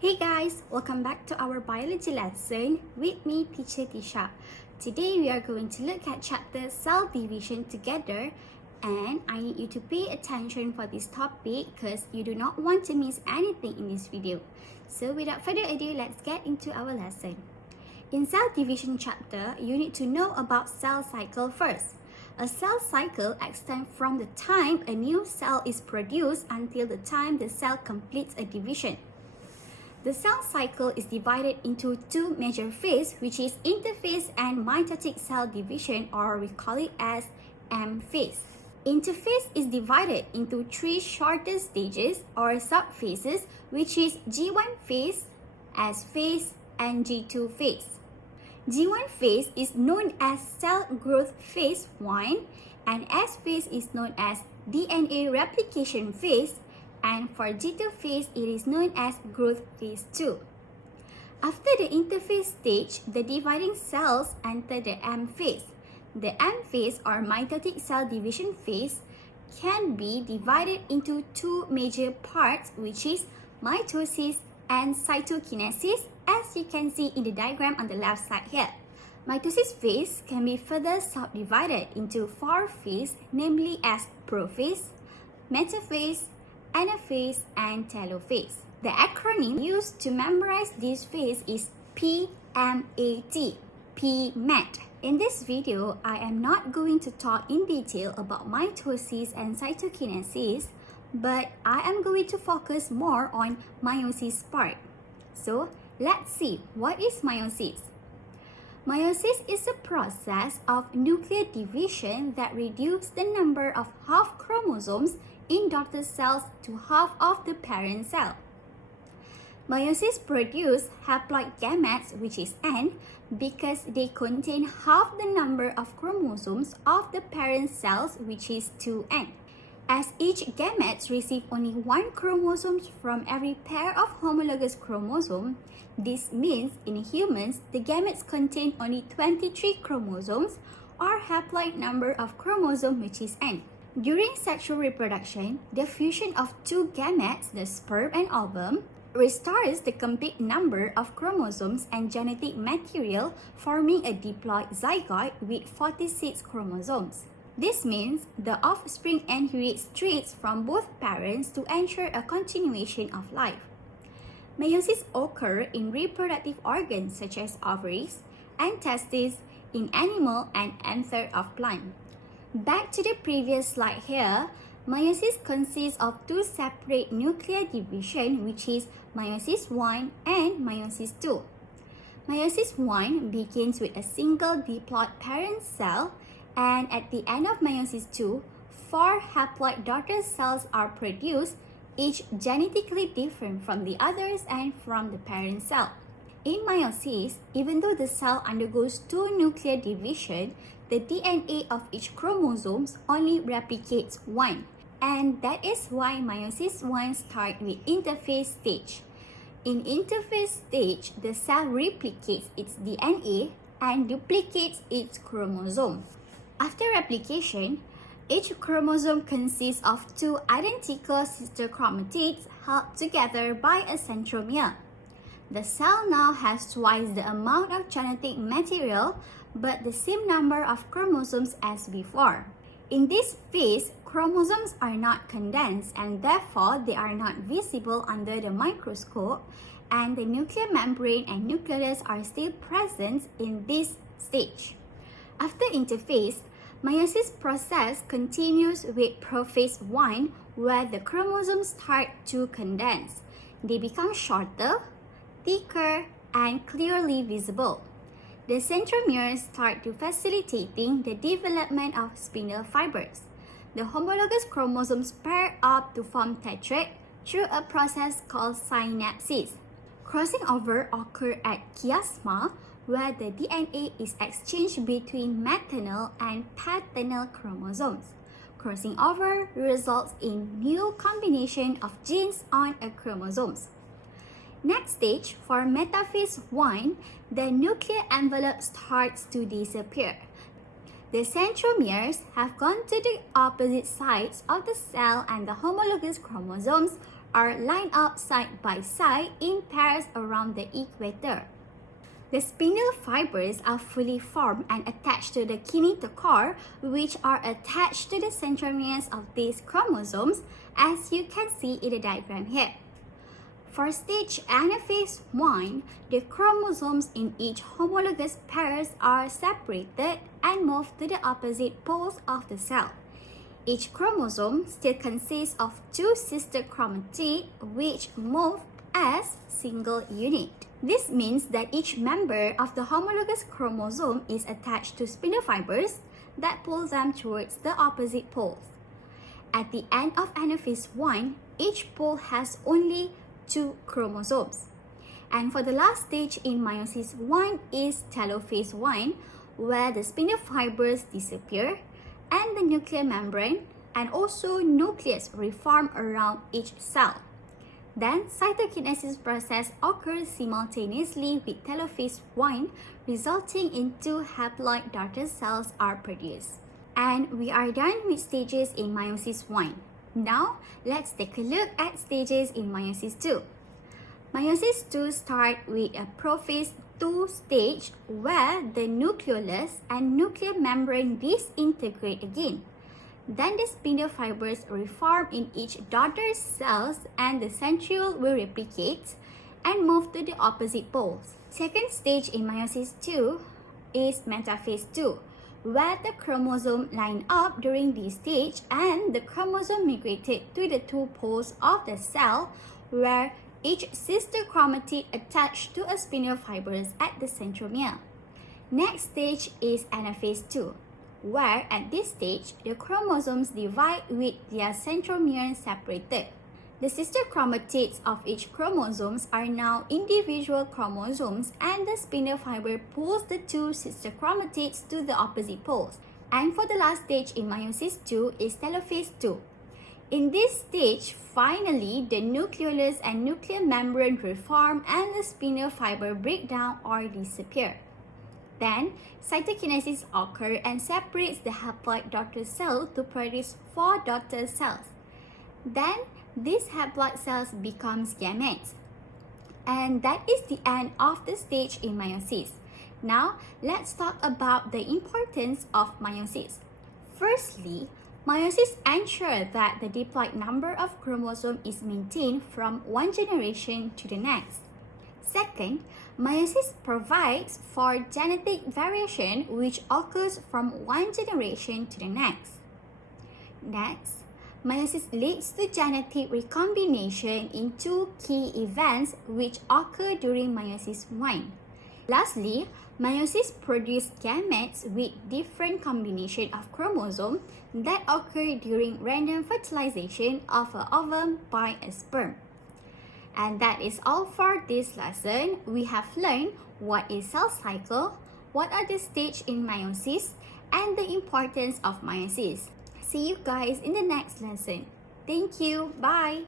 Hey guys, welcome back to our biology lesson with me, teacher Tisha. Today we are going to look at chapter cell division together, and I need you to pay attention for this topic because you do not want to miss anything in this video. So without further ado, let's get into our lesson. In cell division chapter, you need to know about cell cycle first. A cell cycle extends from the time a new cell is produced until the time the cell completes a division. The cell cycle is divided into two major phases, which is interphase and mitotic cell division, or we call it as M phase. Interphase is divided into three shorter stages or subphases, which is G1 phase, S phase, and G2 phase. G1 phase is known as cell growth phase 1, and S phase is known as DNA replication phase, and for G2 phase, it is known as growth phase 2. After the interphase stage, the dividing cells enter the M phase. The M phase, or mitotic cell division phase, can be divided into two major parts, which is mitosis and cytokinesis, as you can see in the diagram on the left side here. Mitosis phase can be further subdivided into four phases, namely as prophase, metaphase, anaphase, and telophase. The acronym used to memorize this phase is PMAT, PMAT. In this video, I am not going to talk in detail about mitosis and cytokinesis, but I am going to focus more on meiosis part. So, let's see, what is meiosis? Meiosis is a process of nuclear division that reduces the number of half chromosomes in daughter cells to half of the parent cell. Meiosis produces haploid gametes, which is N, because they contain half the number of chromosomes of the parent cells, which is 2N. As each gamete receives only one chromosome from every pair of homologous chromosomes, this means in humans, the gametes contain only 23 chromosomes, or haploid number of chromosomes, which is N. During sexual reproduction, the fusion of two gametes, the sperm and ovum, restores the complete number of chromosomes and genetic material, forming a diploid zygote with 46 chromosomes. This means the offspring inherits traits from both parents to ensure a continuation of life. Meiosis occurs in reproductive organs such as ovaries and testes in animal and anther of plant. Back to the previous slide here, meiosis consists of two separate nuclear divisions, which is meiosis 1 and meiosis 2. Meiosis 1 begins with a single diploid parent cell, and at the end of meiosis 2, 4 haploid daughter cells are produced, each genetically different from the others and from the parent cell. In meiosis, even though the cell undergoes two nuclear division, the DNA of each chromosome only replicates one, and that is why meiosis 1 starts with interphase stage. In interphase stage, the cell replicates its DNA and duplicates its chromosome. After replication, each chromosome consists of two identical sister chromatids held together by a centromere. The cell now has twice the amount of genetic material, but the same number of chromosomes as before. In this phase, chromosomes are not condensed, and therefore they are not visible under the microscope, and the nuclear membrane and nucleus are still present in this stage. After interphase, meiosis process continues with prophase 1, where the chromosomes start to condense. They become shorter, thicker, and clearly visible. The centromeres start to facilitating the development of spindle fibers. The homologous chromosomes pair up to form tetrad through a process called synapsis. Crossing over occurs at chiasma, where the DNA is exchanged between maternal and paternal chromosomes. Crossing over results in new combination of genes on a chromosomes. Next stage, for metaphase 1, the nuclear envelope starts to disappear. The centromeres have gone to the opposite sides of the cell, and the homologous chromosomes are lined up side by side in pairs around the equator. The spindle fibers are fully formed and attached to the kinetochore, which are attached to the centromeres of these chromosomes, as you can see in the diagram here. For stage anaphase 1, the chromosomes in each homologous pairs are separated and moved to the opposite poles of the cell. Each chromosome still consists of two sister chromatids which move as single unit. This means that each member of the homologous chromosome is attached to spindle fibers that pull them towards the opposite poles. At the end of anaphase 1, each pole has only two chromosomes. And for the last stage in meiosis 1 is telophase 1, where the spindle fibers disappear and the nuclear membrane and also nucleus reform around each cell. Then cytokinesis process occurs simultaneously with telophase 1, resulting in two haploid daughter cells are produced. And we are done with stages in meiosis 1. Now, let's take a look at stages in meiosis 2. Meiosis 2 starts with a prophase 2 stage where the nucleolus and nuclear membrane disintegrate again. Then the spindle fibers reform in each daughter cells and the centriole will replicate and move to the opposite poles. Second stage in meiosis 2 is metaphase 2, where the chromosome line up during this stage and the chromosome migrated to the two poles of the cell where each sister chromatid attached to a spindle fibers at the centromere. Next stage is anaphase 2, where at this stage the chromosomes divide with their centromeres separated. The sister chromatids of each chromosomes are now individual chromosomes and the spindle fiber pulls the two sister chromatids to the opposite poles. And for the last stage in meiosis 2 is telophase 2. In this stage, finally, the nucleolus and nuclear membrane reform and the spindle fiber break down or disappear. Then, cytokinesis occurs and separates the haploid daughter cell to produce 4 daughter cells. Then, these haploid cells becomes gametes. And that is the end of the stage in meiosis. Now, let's talk about the importance of meiosis. Firstly, meiosis ensures that the diploid number of chromosomes is maintained from one generation to the next. Second, meiosis provides for genetic variation which occurs from one generation to the next. Next, meiosis leads to genetic recombination in two key events which occur during meiosis 1. Lastly, meiosis produces gametes with different combination of chromosomes that occur during random fertilization of an ovum by a sperm. And that is all for this lesson. We have learned what is cell cycle, what are the stages in meiosis, and the importance of meiosis. See you guys in the next lesson. Thank you. Bye.